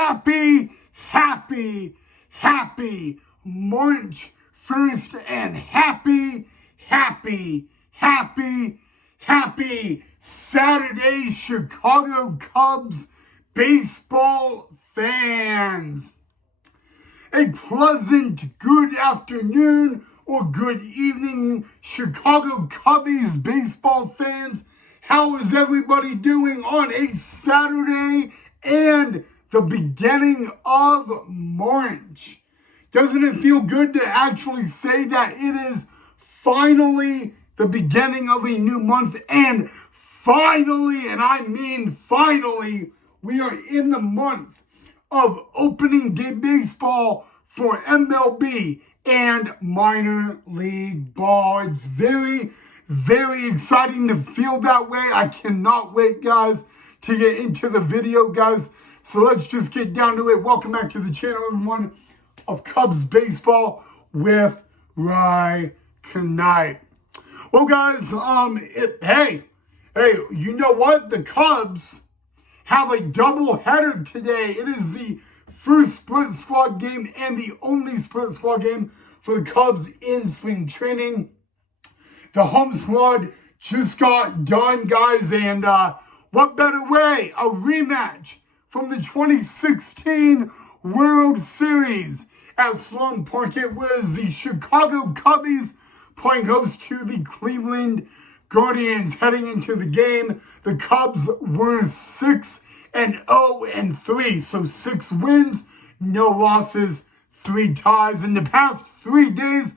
happy March 1st and happy Saturday, Chicago Cubs baseball fans. A pleasant good afternoon or good evening, Chicago Cubbies baseball fans. How is everybody doing on a Saturday and the beginning of March? Doesn't it feel good to actually say that it is finally the beginning of a new month, and finally, and I mean finally, we are in the month of opening day baseball for MLB and minor league ball. It's very, very exciting to feel that way. I cannot wait, guys, to get into the video, guys. So let's just get down to it. Welcome back to the channel, everyone, of Cubs baseball with Rye Knight. Well, guys, hey, you know what? The Cubs have a double header today. It is the first split squad game and the only split squad game for the Cubs in spring training. The home squad just got done, guys, and what better way? A rematch from the 2016 World Series at Sloan Park. It was the Chicago Cubbies playing host to the Cleveland Guardians. Heading into the game, the Cubs were 6-0-3, so 6 wins, no losses, 3 ties. And the past 3 days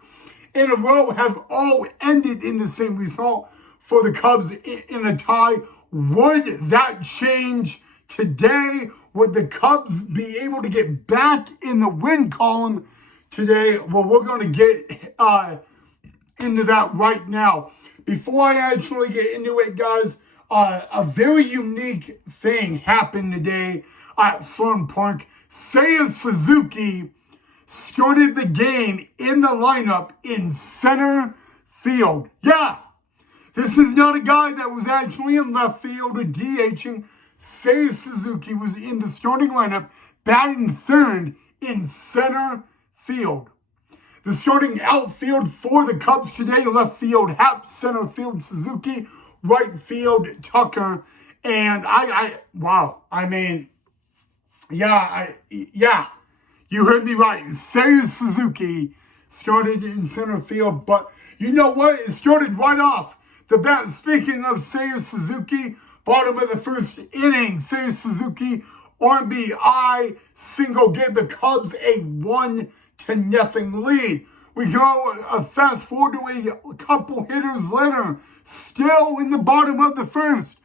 in a row have all ended in the same result for the Cubs in a tie. Would that change today? Would the Cubs be able to get back in the win column today? Well, we're going to get into that right now. Before I actually get into it, guys, a very unique thing happened today at Sloan Park. Seiya Suzuki started the game in the lineup in center field. Yeah, this is not a guy that was actually in left field or DHing. Seiya Suzuki was in the starting lineup, batting third in center field. The starting outfield for the Cubs today: left field Happ, center field Suzuki, right field Tucker. And you heard me right. Seiya Suzuki started in center field, but you know what? It started right off the bat. Speaking of Seiya Suzuki, bottom of the first inning, Seiya Suzuki RBI single gave the Cubs a 1-0 lead. We go fast forward to a couple hitters later, still in the bottom of the first.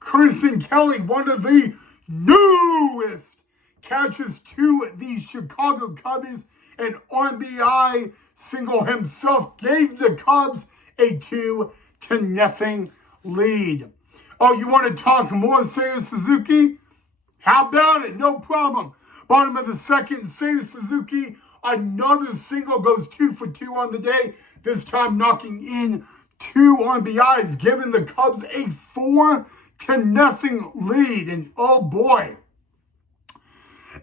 Carson Kelly, one of the newest catches to the Chicago Cubbies, an RBI single himself, gave the Cubs a 2-0 lead. Oh, you want to talk more Seiya Suzuki? How about it? No problem. Bottom of the second, Seiya Suzuki, another single, goes 2 for 2 on the day, this time knocking in 2 RBIs, giving the Cubs a 4-0 lead. And oh boy.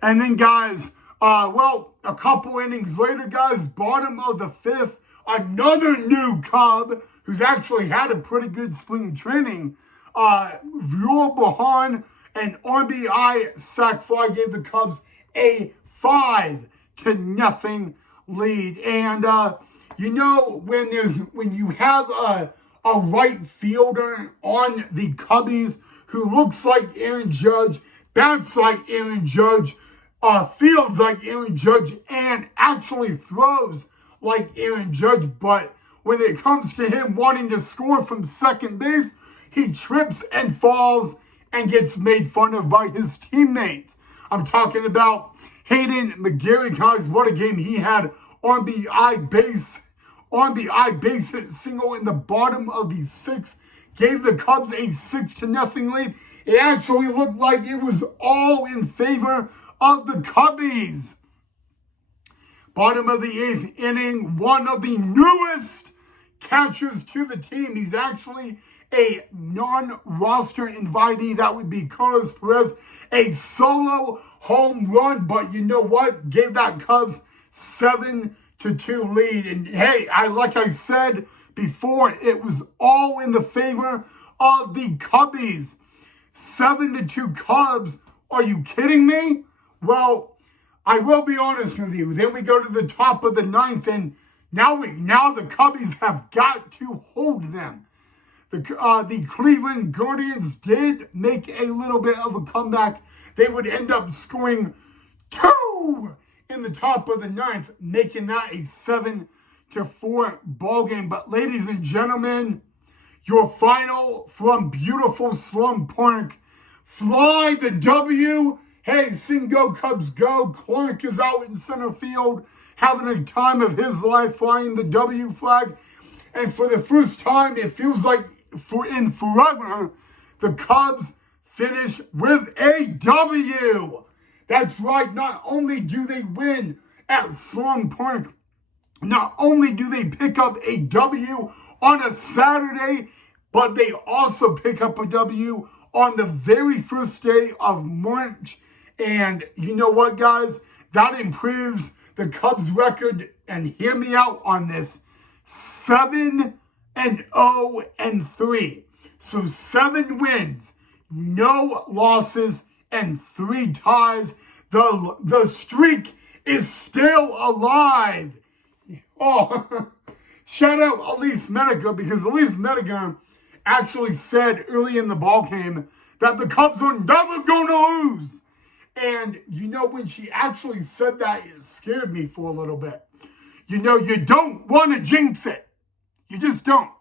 And then, guys, a couple innings later, guys, bottom of the fifth, another new Cub who's actually had a pretty good spring training, Reuel Bohan, an RBI sac fly, gave the Cubs a 5-0 lead. And you know, when you have a right fielder on the Cubbies who looks like Aaron Judge, bats like Aaron Judge, fields like Aaron Judge, and actually throws like Aaron Judge, but when it comes to him wanting to score from second base, he trips and falls and gets made fun of by his teammates. I'm talking about Hayden McGarry, guys. What a game he had. RBI base hit single in the bottom of the sixth, gave the Cubs a 6-0 lead. It actually looked like it was all in favor of the Cubbies. Bottom of the eighth inning, one of the newest catchers to the team. He's actually a non-roster invitee. That would be Carlos Perez. A solo home run, but you know what? Gave that Cubs 7-2 lead. And hey, like I said before, it was all in the favor of the Cubbies. 7-2 Cubs. Are you kidding me? Well, I will be honest with you. Then we go to the top of the ninth, and now the Cubbies have got to hold them. The Cleveland Guardians did make a little bit of a comeback. They would end up scoring 2 in the top of the ninth, making that a 7-4 ball game. But ladies and gentlemen, your final from beautiful Slum Park. Fly the W. Hey, sing Go Cubs Go. Clark is out in center field having a time of his life flying the W flag. And for the first time, it feels like in forever, the Cubs finish with a W. That's right. Not only do they win at Slum Park, not only do they pick up a W on a Saturday, but they also pick up a W on the very first day of March. And you know what, guys? That improves the Cubs record, and hear me out on this, 7-0-3. So 7 wins, no losses, and 3 ties. The streak is still alive. Oh, shout out Elise Medica, because Elise Medica actually said early in the ball game that the Cubs are never going to lose. And, you know, when she actually said that, it scared me for a little bit. You know, you don't want to jinx it. You just don't.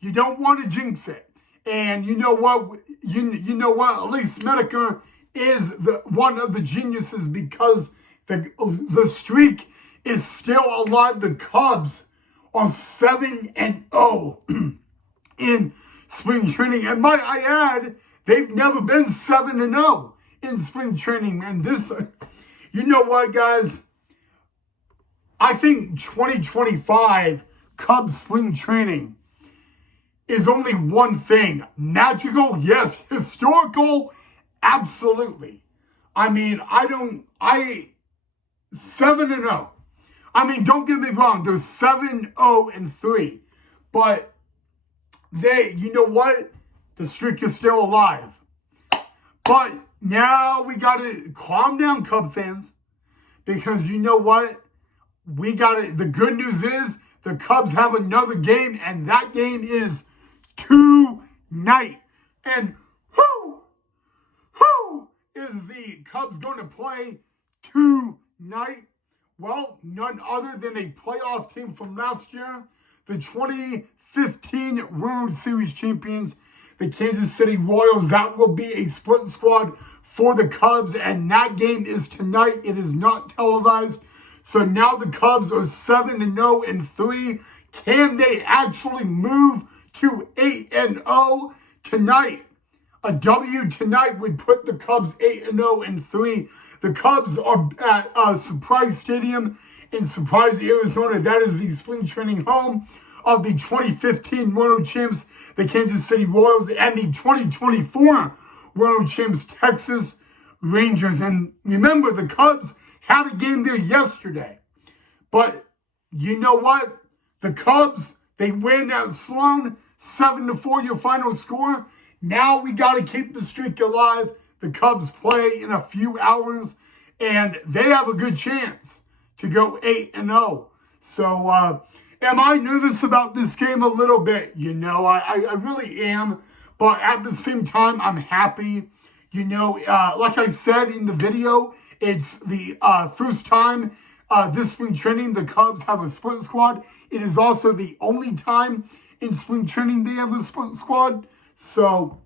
You don't want to jinx it. And you know what? You know what? Elise Medica is one of the geniuses, because the streak is still alive. The Cubs are 7-0 in spring training. And might I add, they've never been 7-0 in spring training. And this, you know what, guys? I think 2025 Cubs spring training is only one thing. Magical, yes. Historical, absolutely. I mean, 7-0. I mean, don't get me wrong, they're 7-0-3. But you know what? The streak is still alive. But now we got to calm down, Cub fans, because you know what? The good news is the Cubs have another game, and that game is tonight. And who is the Cubs going to play tonight? Well, none other than a playoff team from last year, the 2015 World Series champions, the Kansas City Royals. That will be a split squad for the Cubs, and that game is tonight. It is not televised. So now the Cubs are 7-0-3. Can they actually move to 8-0 tonight? A W tonight would put the Cubs 8-0-3. The Cubs are at Surprise Stadium in Surprise, Arizona. That is the spring training home of the 2015 World Champs, the Kansas City Royals, and the 2024 World Champs, Texas Rangers. And remember, the Cubs had a game there yesterday. But you know what? The Cubs, they win at Sloan, 7-4 your final score. Now we got to keep the streak alive. The Cubs play in a few hours, and they have a good chance to go 8-0. So, am I nervous about this game? A little bit, you know. I really am. But at the same time, I'm happy. You know, like I said in the video, it's the first time this spring training the Cubs have a split squad. It is also the only time in spring training they have a split squad. So,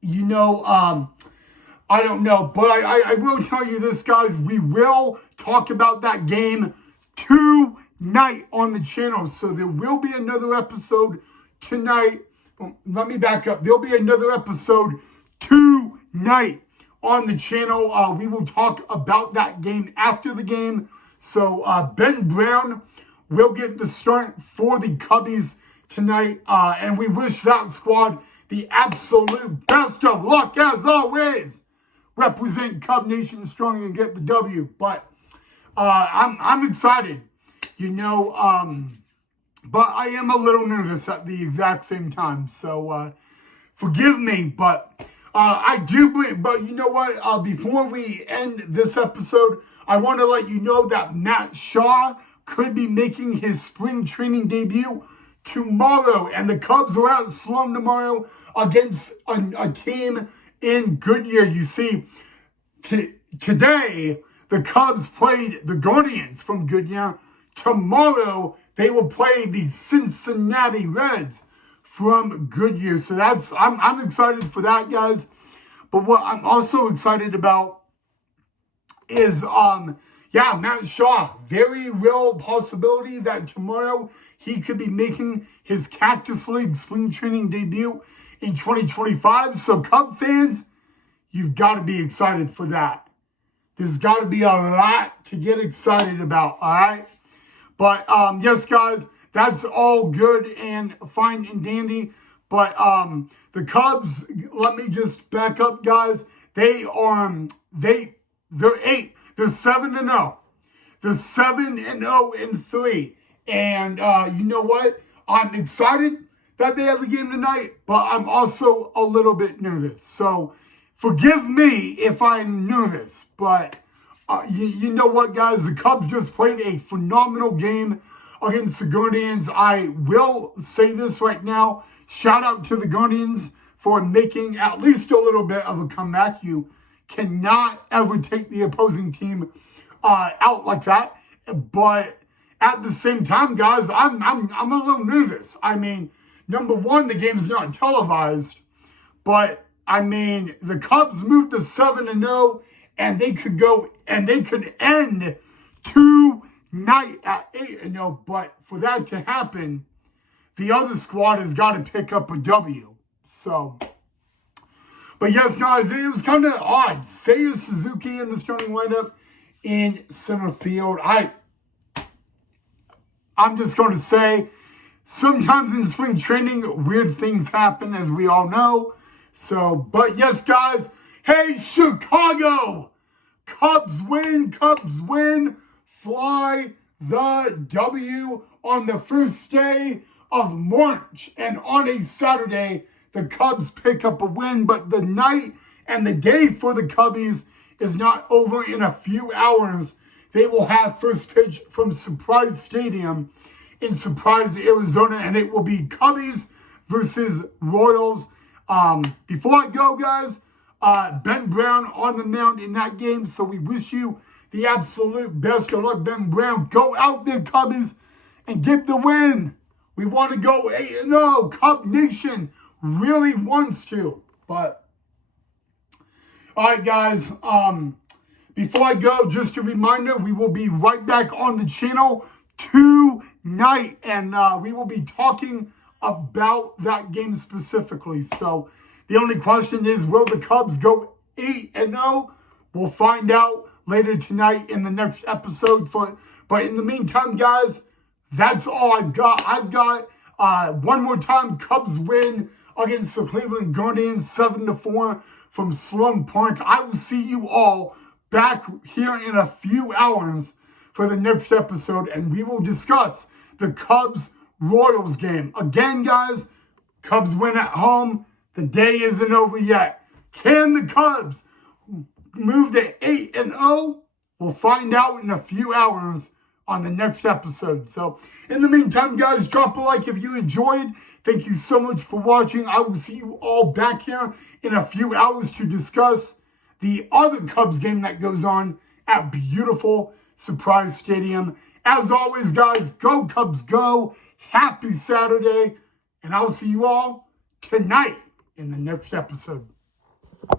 you know, I don't know. But I will tell you this, guys. We will talk about that game tonight on the channel. So there will be another episode tonight. Well, let me back up. There'll be another episode tonight on the channel. We will talk about that game after the game. So Ben Brown will get the start for the Cubbies tonight. And we wish that squad the absolute best of luck as always. represent Cub Nation strong and get the W. But I'm excited, you know, but I am a little nervous at the exact same time. So forgive me, but I do. But you know what? Before we end this episode, I want to let you know that Matt Shaw could be making his spring training debut tomorrow, and the Cubs are at Sloan tomorrow against a team in Goodyear. You see, today the Cubs played the Guardians from Goodyear. Tomorrow they will play the Cincinnati Reds from Goodyear. So I'm excited for that, guys. But what I'm also excited about is Matt Shaw. Very real possibility that tomorrow he could be making his Cactus League spring training debut in 2025. So Cub fans, you've got to be excited for that. There's got to be a lot to get excited about, all right? But yes, guys, that's all good and fine and dandy. But the Cubs, let me just back up, guys. They're 8. They're 7-0. They're 7-0-3. And you know what? I'm excited that they have the game tonight, but I'm also a little bit nervous. So forgive me if I'm nervous, but you know what, guys? The Cubs just played a phenomenal game against the Guardians. I will say this right now. Shout out to the Guardians for making at least a little bit of a comeback. You cannot ever take the opposing team out like that. But at the same time, guys, I'm a little nervous. I mean, number one, the game's not televised, but I mean, the Cubs moved to 7-0, and they could end tonight at 8-0. But for that to happen, the other squad has got to pick up a W. So, but yes, guys, it was kind of odd. Seiya Suzuki in the starting lineup in center field. I'm just going to say, sometimes in spring training, weird things happen, as we all know. So, but yes, guys. Hey, Chicago! Cubs win, fly the W on the first day of March. And on a Saturday, the Cubs pick up a win. But the night and the day for the Cubbies is not over. In a few hours, they will have first pitch from Surprise Stadium in Surprise, Arizona. And it will be Cubbies versus Royals. Before I go, guys, Ben Brown on the mound in that game. So we wish you the absolute best of luck, Ben Brown. Go out there, Cubbies, and get the win. We want to go 8-0. Cub Nation really wants to. But, all right, guys, before I go, just a reminder, we will be right back on the channel tonight. And we will be talking about that game specifically. So the only question is, will the Cubs go 8-0? We'll find out later tonight in the next episode. But in the meantime, guys, that's all I've got. I've got one more time, Cubs win against the Cleveland Guardians 7-4 from Sloan Park. I will see you all back here in a few hours for the next episode, and we will discuss the Cubs-Royals game. Again, guys, Cubs win at home. The day isn't over yet. Can the Cubs move to 8-0? We'll find out in a few hours on the next episode. So, in the meantime, guys, drop a like if you enjoyed. Thank you so much for watching. I will see you all back here in a few hours to discuss the other Cubs game that goes on at beautiful Surprise Stadium. As always, guys, go Cubs go. Happy Saturday. And I'll see you all tonight in the next episode.